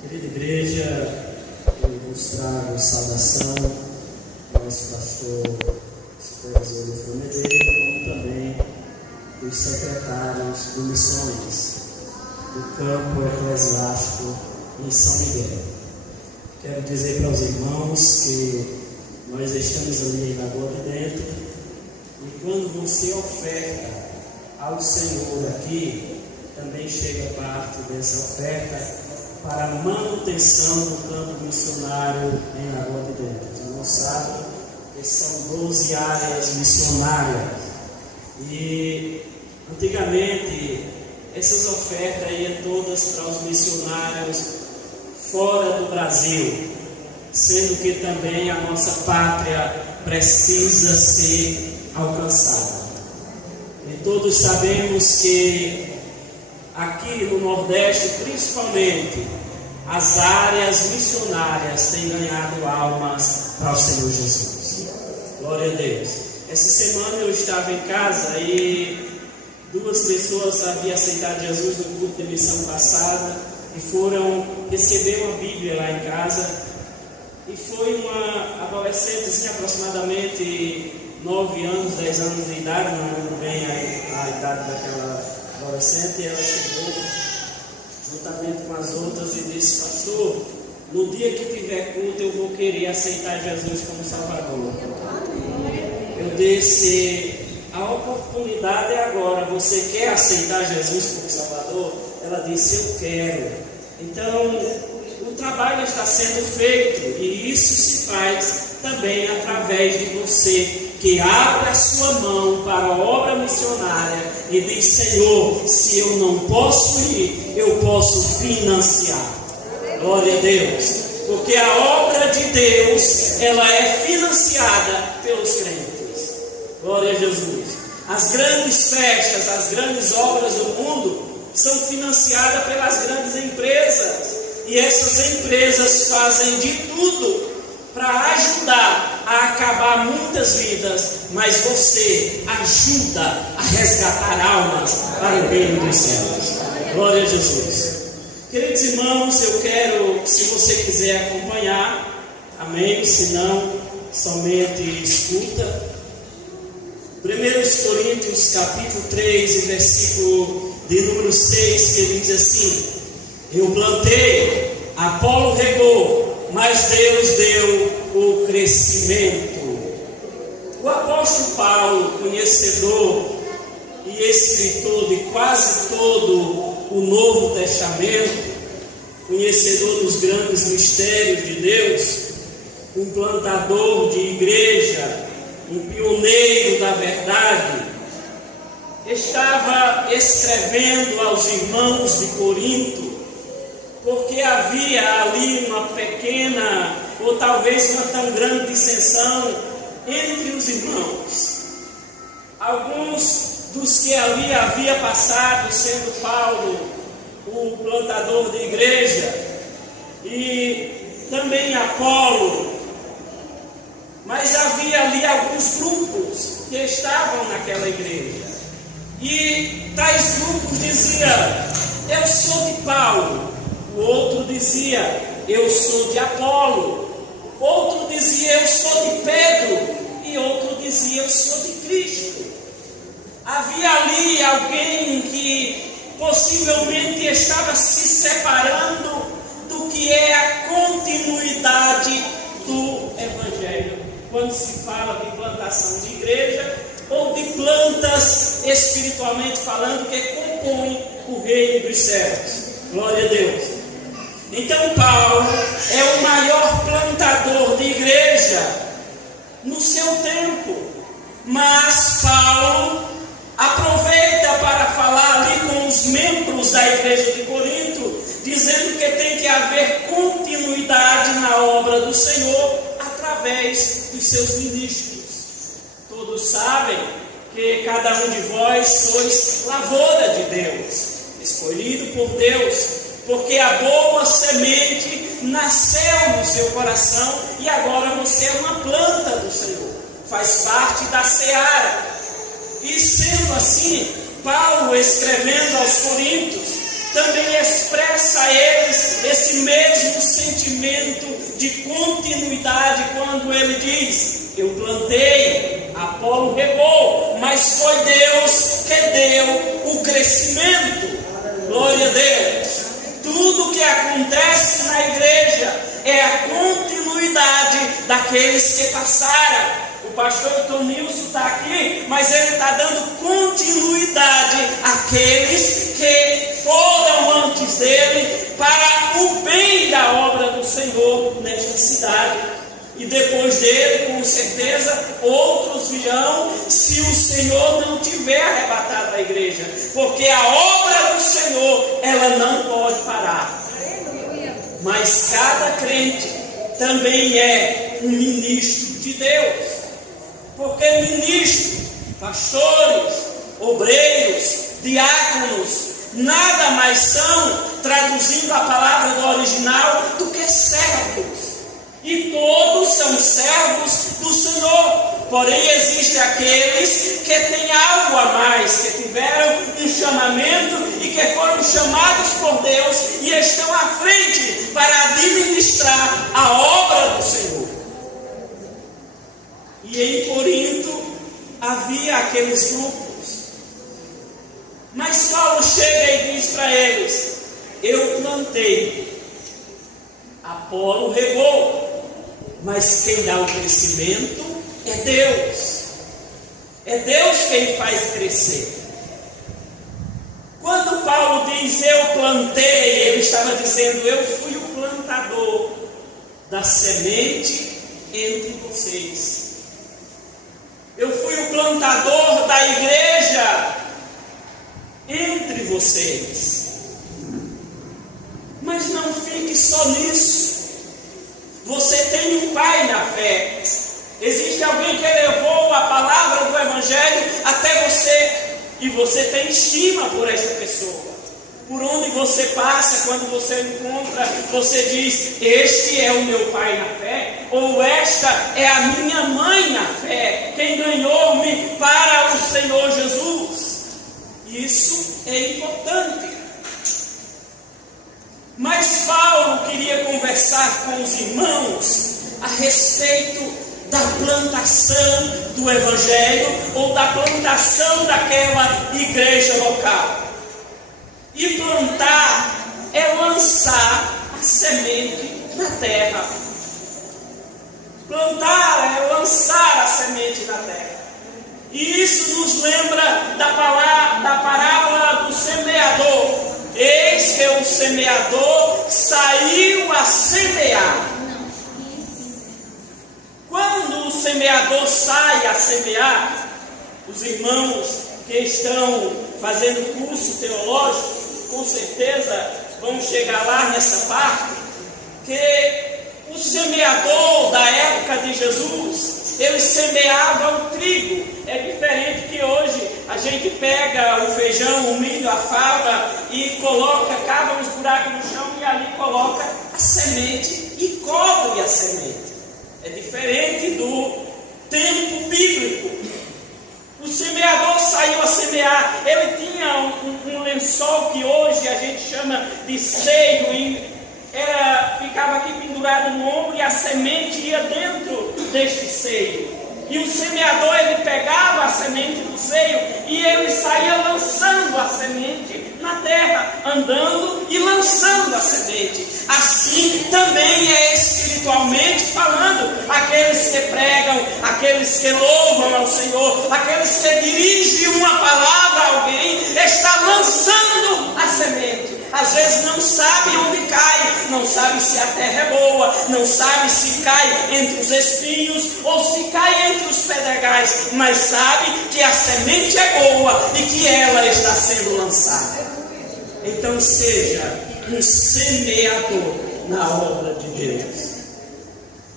Querida igreja, eu vos trago saudação, nosso pastor supervisor do Medeiros, como também dos secretários de missões do campo eclesiástico em São Miguel. Quero dizer para os irmãos que nós estamos ali na Lagoa de Dentro, e quando você oferta ao Senhor aqui, também chega parte dessa oferta para a manutenção do campo missionário em Lagoa de Dentro. Você não sabe que são 12 áreas missionárias, e antigamente essas ofertas iam todas para os missionários fora do Brasil, sendo que também a nossa pátria precisa ser alcançada. E todos sabemos que aqui no Nordeste, principalmente, as áreas missionárias têm ganhado almas para o Senhor Jesus. Glória a Deus. Essa semana eu estava em casa e 2 pessoas haviam aceitado Jesus no culto de missão passada e foram receber uma Bíblia lá em casa. E foi uma adolescente, aproximadamente 9 anos, 10 anos de idade, não lembro bem a idade daquela adolescente, e ela chegou juntamente com as outras e disse: pastor, no dia que tiver culto eu vou querer aceitar Jesus como Salvador. Eu disse: a oportunidade é agora, você quer aceitar Jesus como Salvador? Ela disse: eu quero. Então o trabalho está sendo feito, e isso se faz também através de você, que abre a sua mão para a obra missionária e diz: Senhor, se eu não posso ir, eu posso financiar. Glória a Deus, porque a obra de Deus, ela é financiada pelos crentes. Glória a Jesus. As grandes festas, as grandes obras do mundo são financiadas pelas grandes empresas, e essas empresas fazem de tudo para ajudar a acabar muitas vidas, mas você ajuda a resgatar almas para o reino dos céus. Glória a Jesus. Queridos irmãos, eu quero, se você quiser acompanhar, amém, se não, somente escuta. 1 Coríntios capítulo 3, e versículo de número 6, que ele diz assim: eu plantei, Apolo regou, mas Deus deu o crescimento. O apóstolo Paulo, conhecedor e escritor de quase todo o Novo Testamento, conhecedor dos grandes mistérios de Deus, um plantador de igreja, um pioneiro da verdade, estava escrevendo aos irmãos de Corinto, porque havia ali uma pequena, ou talvez uma tão grande dissensão entre os irmãos. Alguns dos que ali havia passado, sendo Paulo o plantador de igreja, e também Apolo, mas havia ali alguns grupos que estavam naquela igreja, e tais grupos diziam: eu sou de Paulo. O outro dizia: eu sou de Apolo. Outro dizia: eu sou de Pedro. E outro dizia: eu sou de Cristo. Havia ali alguém que possivelmente estava se separando do que é a continuidade do Evangelho, quando se fala de plantação de igreja ou de plantas, espiritualmente falando, que compõem o reino dos céus. Glória a Deus. Então Paulo é o maior plantador de igreja no seu tempo, mas Paulo aproveita para falar ali com os membros da igreja de Corinto, dizendo que tem que haver continuidade na obra do Senhor através dos seus ministros. Todos sabem que cada um de vós sois lavoura de Deus, escolhido por Deus, porque a boa semente nasceu no seu coração e agora você é uma planta do Senhor, faz parte da seara. E sendo assim, Paulo, escrevendo aos Coríntios, também expressa a eles esse mesmo de continuidade quando ele diz: eu plantei, Apolo regou, mas foi Deus que deu o crescimento. Glória a Deus. Tudo que acontece na igreja é a continuidade daqueles que passaram. O pastor Tonilson está aqui, mas ele está dando continuidade àqueles que foram antes dele para o bem da obra do Senhor nesta cidade. E depois dele, com certeza, outros virão, se o Senhor não tiver arrebatado a igreja, porque a obra do Senhor, ela não pode parar. Mas cada crente também é um ministro de Deus. Porque ministros, pastores, obreiros, diáconos, nada mais são, traduzindo a palavra do original, do que servos. E todos são servos do Senhor. Porém, existem aqueles que têm algo a mais, que tiveram um chamamento e que foram chamados por Deus e estão à frente para administrar a obra do Senhor. E em Corinto havia aqueles grupos. Mas Paulo chega e diz para eles: eu plantei, Apolo regou, mas quem dá o crescimento é Deus. É Deus quem faz crescer. Quando Paulo diz eu plantei, ele estava dizendo: eu fui o plantador da semente entre vocês. Eu fui o plantador da igreja entre vocês. Mas não fique só nisso. Você tem um pai na fé. Existe alguém que levou a palavra do Evangelho até você, e você tem estima por esta pessoa. Por onde você passa, quando você encontra, você diz: este é o meu pai na fé, ou esta é a minha mãe na fé, quem ganhou-me para o Senhor Jesus. Isso é importante. Mas Paulo queria conversar com os irmãos a respeito da plantação do Evangelho, ou da plantação daquela igreja local. E plantar é lançar a semente na terra. Plantar é lançar a semente na terra. E isso nos lembra da parábola do semeador. Eis que o semeador saiu a semear. Quando o semeador sai a semear, os irmãos que estão fazendo curso teológico, com certeza vão chegar lá nessa parte, que o semeador da época de Jesus, ele semeava o trigo. É diferente que hoje a gente pega o feijão, o milho, a fava e coloca, cava uns buracos no chão e ali coloca a semente e cobre a semente. É diferente do tempo bíblico. O semeador saiu a semear. Ele tinha um lençol que hoje a gente chama de seio, e ficava aqui pendurado no ombro, e a semente ia dentro deste seio. E o semeador, ele pegava a semente do seio e ele saía lançando a semente na terra, andando e lançando a semente. Assim também é espiritualmente falando. Aqueles que pregam, aqueles que louvam ao Senhor, aqueles que dirigem uma palavra a alguém, está lançando a semente. Às vezes não sabe onde cai, não sabe se a terra é boa, não sabe se cai entre os espinhos ou se cai entre os pedregais, mas sabe que a semente é boa e que ela está sendo lançada. Então seja um semeador na obra de Deus.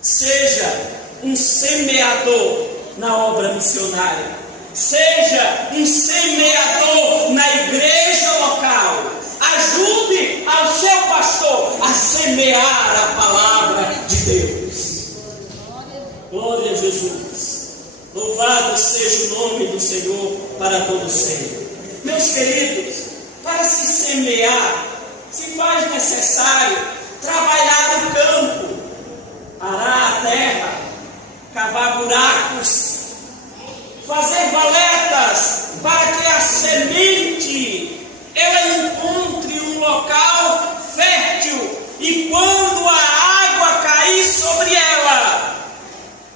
Seja um semeador na obra missionária. Seja um semeador na igreja local. Ajude ao seu pastor a semear a palavra de Deus. Glória a Jesus. Louvado seja o nome do Senhor para todo sempre. Meus queridos, para se semear, se faz necessário trabalhar o campo. e quando a água cair sobre ela,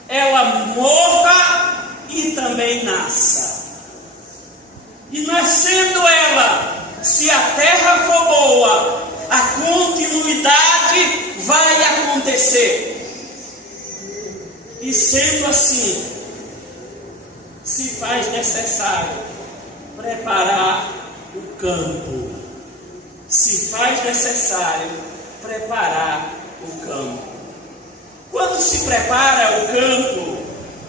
ela morra e também nasça. E nascendo ela, se a terra for boa, a continuidade vai acontecer. E sendo assim, se faz necessário preparar o campo. Se faz necessário preparar o campo. Quando se prepara o campo,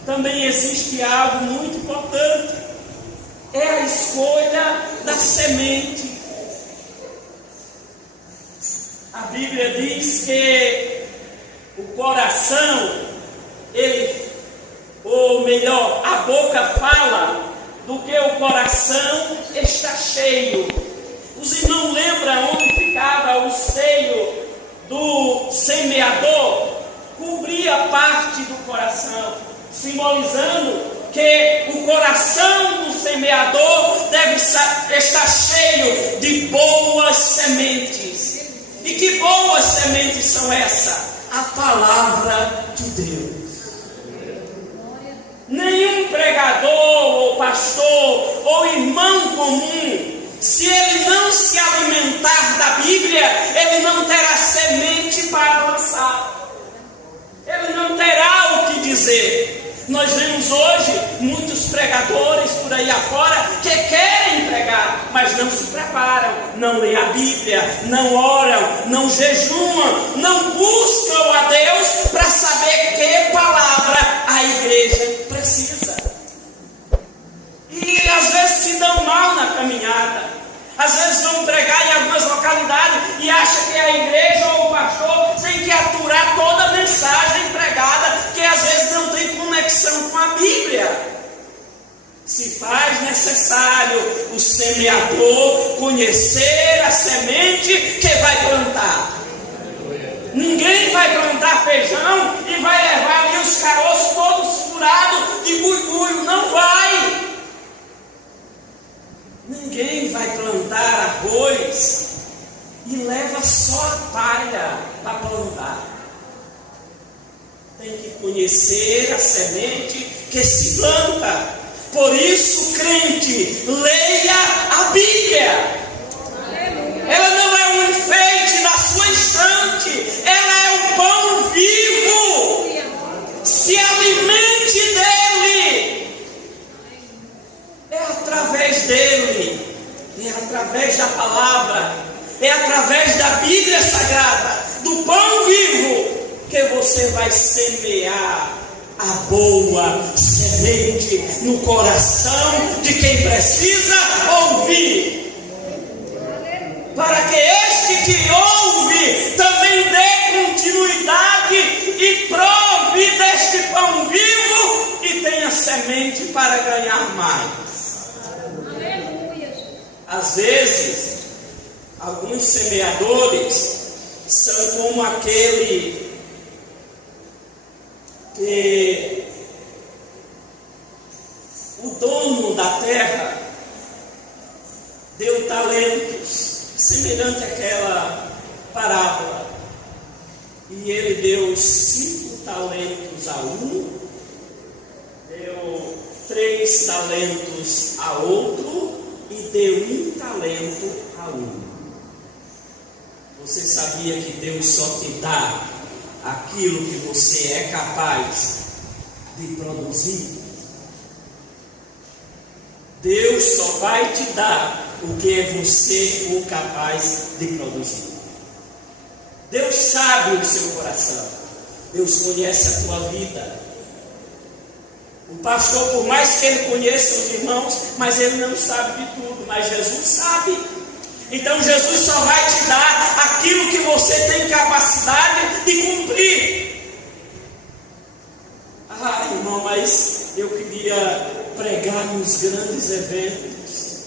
também existe algo muito importante. É a escolha da semente. A Bíblia diz que o coração, ou melhor, a boca fala do que o coração está cheio. Os irmãos lembram onde ficava o seio do semeador? Cobria parte do coração, simbolizando que o coração do semeador deve estar cheio de boas sementes. E que boas sementes são essas? A palavra de Deus. Nenhum pregador, ou pastor, ou irmão comum, se ele não se alimentar da Bíblia, ele não terá semente para lançar. Ele não terá o que dizer. Nós vemos hoje muitos pregadores por aí afora que querem pregar, mas não se preparam, não leem a Bíblia, não oram, não jejuam, não buscam a Deus para saber que palavra a igreja precisa. E às vezes se dão mal na caminhada. Às vezes vão pregar em algumas localidades e acham que a igreja ou o pastor tem que aturar toda a mensagem pregada, que às vezes não tem conexão com a Bíblia. Se faz necessário o semeador conhecer a semente que vai plantar. Ninguém vai plantar feijão e vai levar ali os caroços todos furados de buibuio. Não vai. Ninguém vai plantar arroz e leva só a palha para plantar. Tem que conhecer a semente que se planta. Por isso, crente, leia a Bíblia. Ela não é um enfeite na sua estante, ela é o pão vivo. Se alimente dele. É através dele, é através da palavra, é através da Bíblia Sagrada, do pão vivo, que você vai semear a boa semente no coração de quem precisa ouvir. Para que este que ouve também dê continuidade e prove deste pão vivo e tenha semente para ganhar mais. Às vezes, alguns semeadores são como aquele que o dono da terra deu talentos, semelhante àquela parábola, e ele deu 5 talentos a um, deu 3 talentos a outro, e deu 1 talento a um. Você sabia que Deus só te dá aquilo que você é capaz de produzir? Deus só vai te dar o que você for capaz de produzir. Deus sabe o seu coração. Deus conhece a tua vida. O pastor, por mais que ele conheça os irmãos, mas ele não sabe de tudo, mas Jesus sabe. Então Jesus só vai te dar aquilo que você tem capacidade de cumprir. Ah, irmão, mas eu queria pregar nos grandes eventos.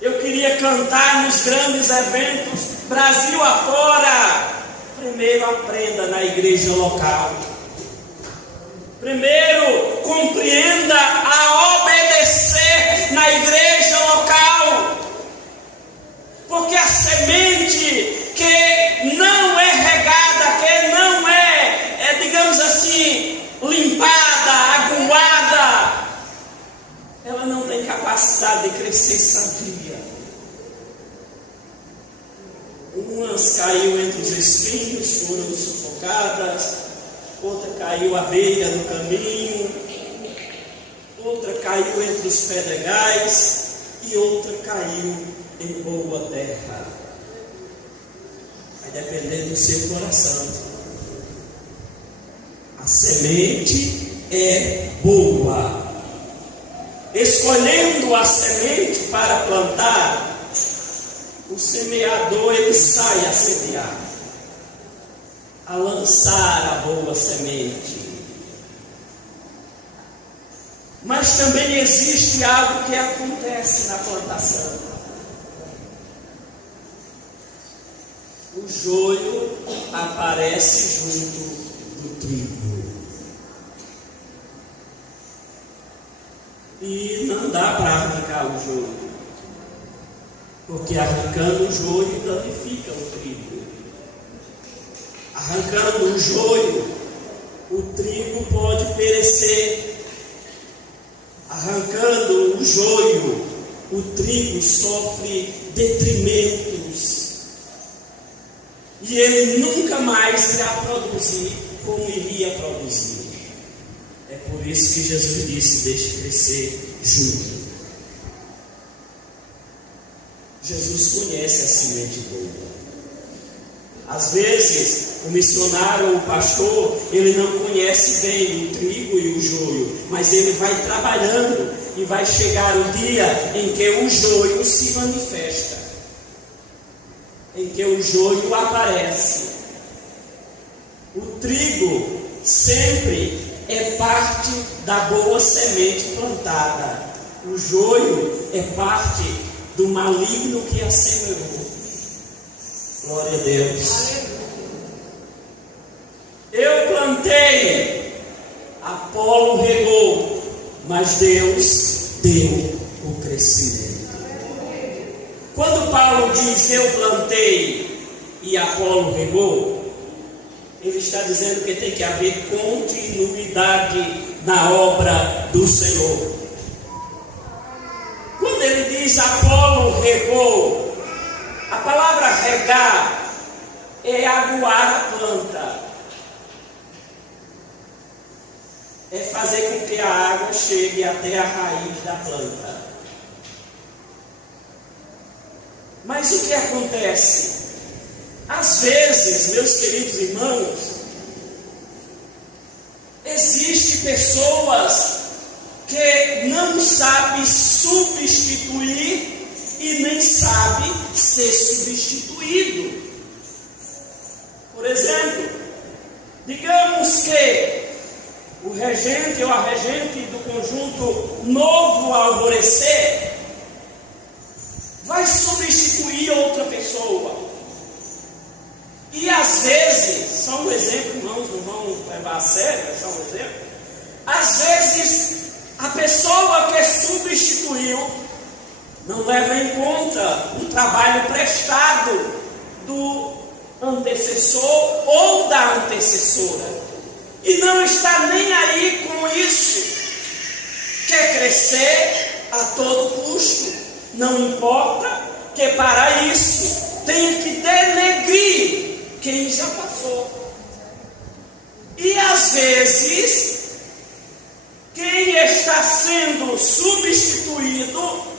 Eu queria cantar nos grandes eventos, Brasil afora. Primeiro aprenda na igreja local. Primeiro, compreenda a obedecer na igreja local. Porque a semente que não é capacidade de crescer sadia. Umas caiu entre os espinhos, foram sufocadas, outra caiu à beira do caminho, outra caiu entre os pedregais e outra caiu em boa terra. Vai depender do seu coração. A semente é boa. Escolhendo a semente para plantar, o semeador ele sai a semear, a lançar a boa semente. Mas também existe algo que acontece na plantação. O joio aparece junto do trigo. E não dá para arrancar o joio, porque arrancando o joio danifica o trigo. Arrancando o joio, o trigo pode perecer. Arrancando o joio, o trigo sofre detrimentos. E ele nunca mais irá produzir como iria produzir. É por isso que Jesus disse: deixe crescer junto. Jesus conhece a semente boa. Às vezes, o missionário ou o pastor, ele não conhece bem o trigo e o joio, mas ele vai trabalhando e vai chegar o dia em que o joio se manifesta, em que o joio aparece. O trigo sempre é parte da boa semente plantada. O joio é parte do maligno que a semeou. Glória a Deus. Eu plantei, Apolo regou, mas Deus deu o crescimento. Quando Paulo diz eu plantei e Apolo regou, ele está dizendo que tem que haver continuidade na obra do Senhor. Quando ele diz Apolo regou, a palavra regar é aguar a planta, é fazer com que a água chegue até a raiz da planta. Mas o que acontece? Às vezes, meus queridos irmãos, existem pessoas que não sabem substituir e nem sabem ser substituído. Por exemplo, digamos que o regente ou a regente do conjunto Novo Alvorecer vai substituir outra pessoa. E às vezes, só um exemplo, irmãos, não vão levar a sério, é só um exemplo. Às vezes, a pessoa que substituiu não leva em conta o trabalho prestado do antecessor ou da antecessora. E não está nem aí com isso. Quer crescer a todo custo. Não importa que para isso tem que denegrir quem já passou. E às vezes, quem está sendo substituído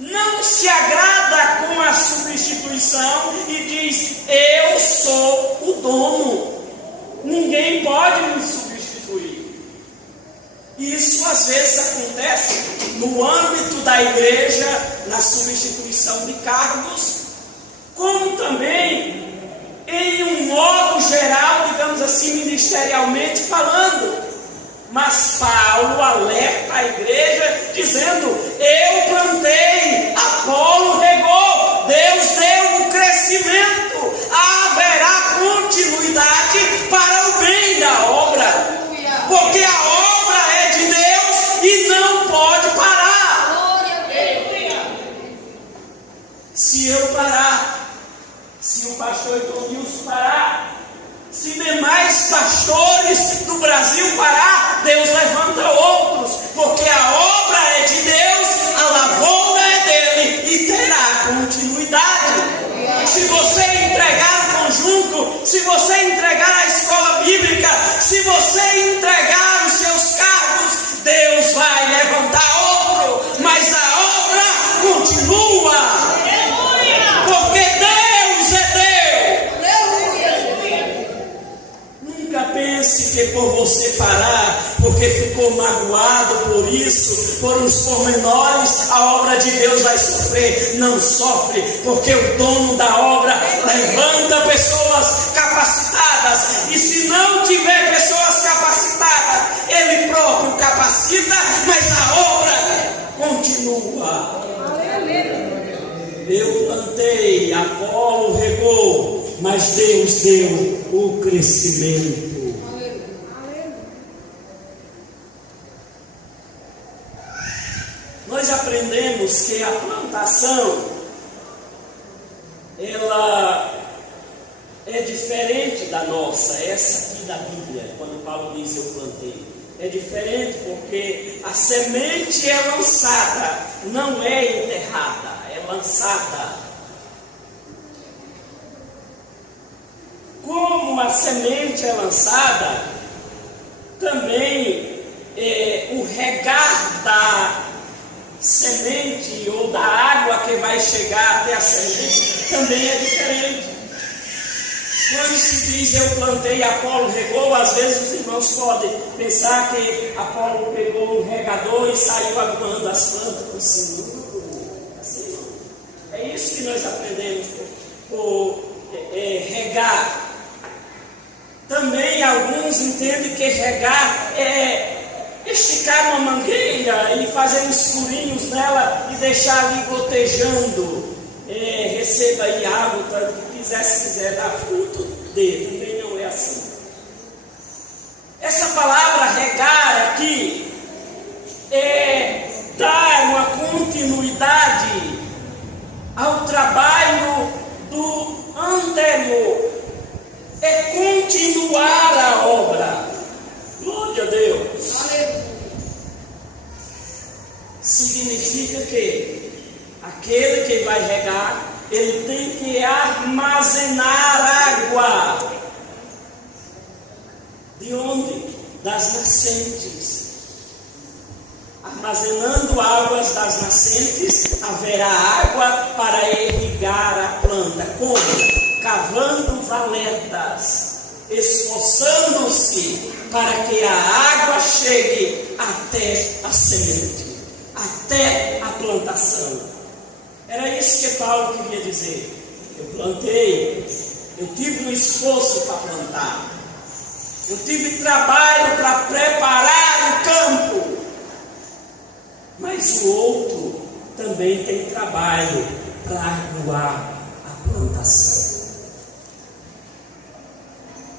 não se agrada com a substituição e diz: eu sou o dono, ninguém pode me substituir. Isso às vezes acontece no âmbito da igreja, na substituição de cargos, como também em um modo geral, digamos assim, ministerialmente falando. Mas Paulo alerta a igreja dizendo: eu plantei, Apolo regou, Deus deu o crescimento, haverá continuidade para o bem da obra, porque a obra é de Deus e não pode parar. Se eu parar, se o pastor Etonilson parar, se demais pastores do Brasil parar, Deus levanta outros, porque a obra é de Deus, a pense que por você parar, porque ficou magoado por isso, por uns pormenores, a obra de Deus vai sofrer. Não sofre, porque o dono da obra levanta pessoas capacitadas, e se não tiver pessoas capacitadas, Ele próprio capacita, mas a obra continua. Eu plantei, Apolo regou, mas Deus deu o crescimento. Nós aprendemos que a plantação, ela é diferente da nossa, essa aqui da Bíblia, quando Paulo diz eu plantei. É diferente porque a semente é lançada, não é enterrada, é lançada. Como a semente é lançada, também o regar da semente ou da água que vai chegar até a semente também é diferente. Quando se diz eu plantei, Apolo regou, às vezes os irmãos podem pensar que Apolo pegou um regador e saiu aguando as plantas por cima. Assim não. É isso que nós aprendemos por regar. Também alguns entendem que regar é esticar uma mangueira e fazer uns furinhos nela e deixar ali gotejando. Receba aí água, tanto que quiser, se quiser dar fruto, dê. Também não é assim. Essa palavra regar aqui é dar uma continuidade ao trabalho do anterior. É continuar a obra. Glória a Deus. Significa que aquele que vai regar, ele tem que armazenar água. De onde? Das nascentes. Armazenando águas das nascentes, haverá água para irrigar a planta. Como? Cavando valetas, esforçando-se para que a água chegue até a semente, até a plantação. Era isso que Paulo queria dizer. Eu plantei, eu tive um esforço para plantar, eu tive trabalho para preparar o campo, mas o outro também tem trabalho para aguar a plantação.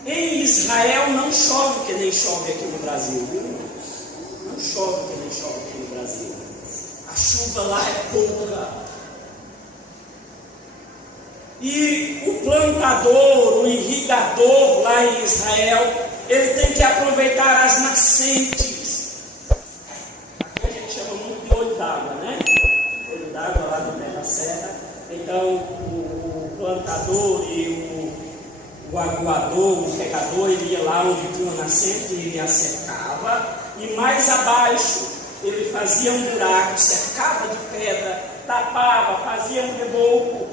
Em Israel não chove que nem chove aqui no Brasil, viu, irmãos? Não chove que nem chove aqui no Brasil. A chuva lá é pouca. E o plantador, o irrigador lá em Israel, ele tem que aproveitar as nascentes. Aqui a gente chama muito de olho d'água, né? Olho d'água lá no pé da serra. Então o plantador e o aguador, o regador, ele ia lá onde tinha uma nascente, ele a cercava, e mais abaixo ele fazia um buraco, cercava de pedra, tapava, fazia um reboco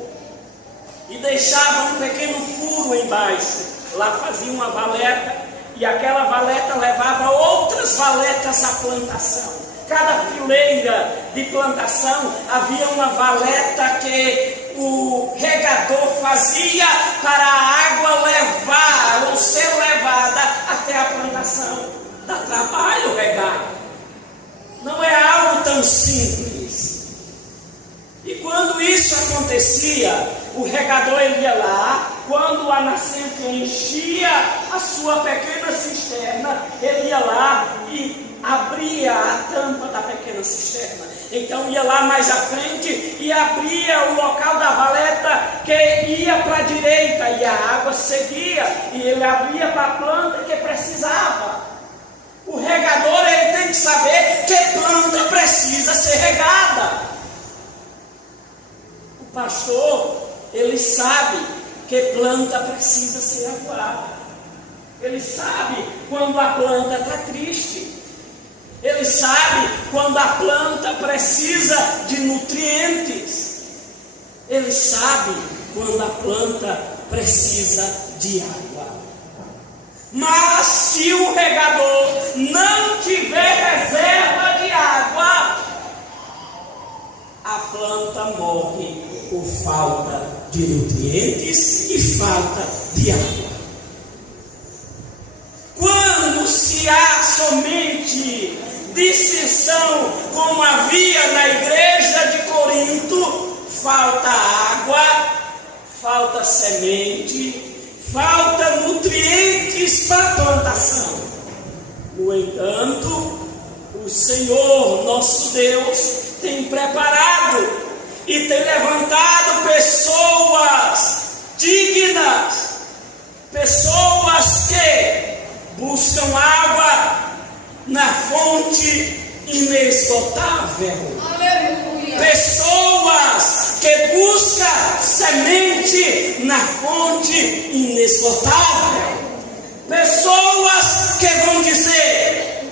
e deixava um pequeno furo embaixo. Lá fazia uma valeta, e aquela valeta levava outras valetas à plantação. Cada fileira de plantação havia uma valeta que o regador fazia para a água levar ou ser levada até a plantação. Dá trabalho regar. Não é algo tão simples. E quando isso acontecia, o regador ele ia lá, quando a nascente enchia a sua pequena cisterna, ele ia lá e abria a tampa da pequena cisterna. Então ia lá mais à frente e abria o local da valeta que ia para a direita, e a água seguia, e ele abria para a planta que precisava. O regador ele tem que saber que planta precisa ser regada. O pastor ele sabe que planta precisa ser aguada. Ele sabe quando a planta está triste. Ele sabe quando a planta precisa de nutrientes. Ele sabe quando a planta precisa de água. Mas se o regador não tiver reserva de água, a planta morre por falta de nutrientes e falta de água. Quando se há somente dissensão, como havia na igreja de Corinto, falta água, falta semente, falta nutrientes para a plantação. No entanto, o Senhor, nosso Deus, tem preparado e tem levantado pessoas dignas, pessoas que buscam água na fonte inesgotável. Aleluia. Pessoas que buscam semente na fonte inesgotável. Pessoas que vão dizer: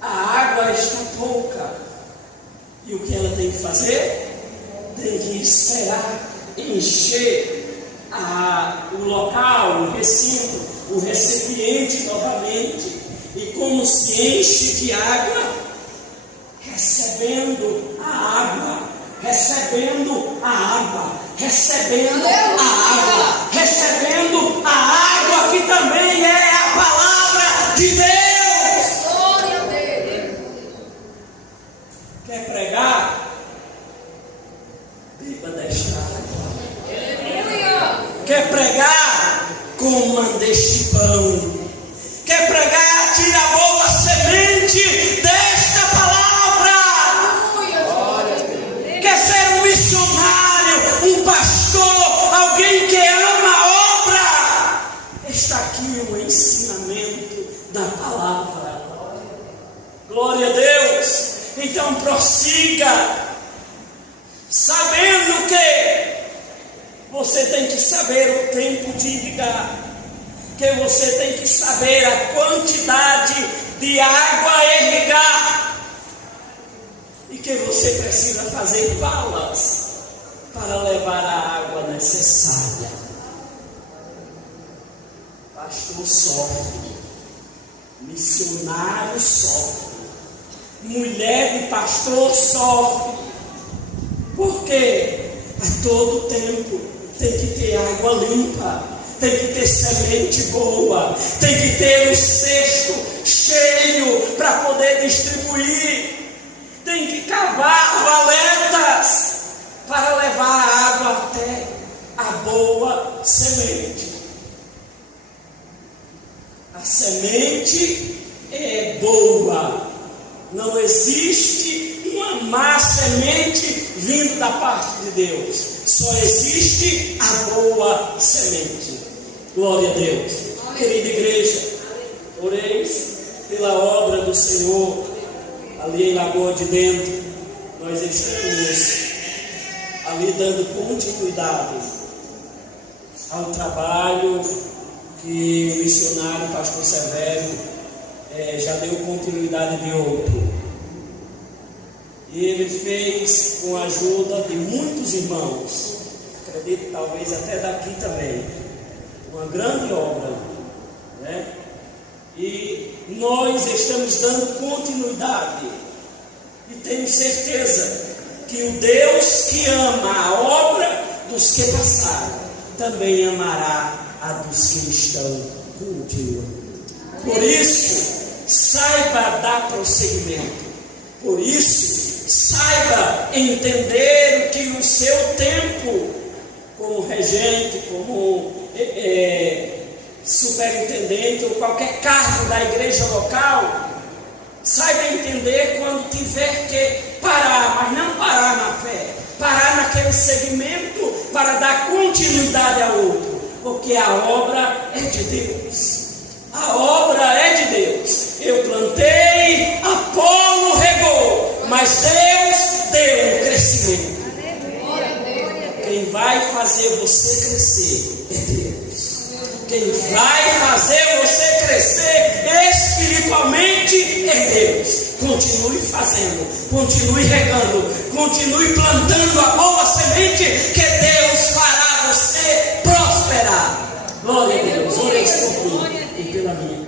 a água está pouca. E o que ela tem que fazer? Tem que esperar encher o local, o recinto, o recipiente novamente. E como se enche de água? Recebendo a água, recebendo a água, recebendo a água, recebendo a água que também é a palavra de Deus. Glória a Deus. Quer pregar? Beba desta água. Aleluia. Quer pregar? Coma deste pão. Quer pregar? Tira a boa semente desta palavra. Aleluia. Quer ser um missionário, um pastor, alguém que ama a obra? Está aqui o ensinamento da palavra. Glória a Deus. Então prossiga, sabendo que você tem que saber o tempo de irrigar, que você tem que saber a quantidade de água a irrigar, e que você precisa fazer valas para levar a água necessária. Pastor sofre, missionário sofre, mulher de pastor sofre, porque a todo tempo tem que ter água limpa, tem que ter semente boa, tem que ter o cesto cheio para poder distribuir, tem que cavar valetas para levar a água até a boa semente. A semente é boa, não existe uma má semente vindo da parte de Deus, só existe a boa semente. Glória a Deus. Querida igreja, oreis pela obra do Senhor ali em Lagoa de Dentro. Nós estamos ali dando continuidade ao trabalho que o missionário pastor Severo já deu continuidade de outro. E ele fez com a ajuda de muitos irmãos, acredito talvez até daqui também, uma grande obra, né? E nós estamos dando continuidade, e tenho certeza que o Deus que ama a obra dos que passaram, também amará a dos que estão continuando. Por isso, saiba dar prosseguimento. Por isso, saiba entender que o seu tempo, como regente, como superintendente ou qualquer cargo da igreja local, saiba entender quando tiver que parar, mas não parar na fé, parar naquele segmento para dar continuidade a outro, porque a obra é de Deus. A obra é de Deus. Eu plantei, Apolo regou, mas Deus deu o crescimento. Quem vai fazer você crescer é Deus. Quem vai fazer você crescer espiritualmente é Deus. Continue fazendo, continue regando, continue plantando a boa semente, que Deus fará você prosperar. Glória a Deus. Ore por mim. pela minha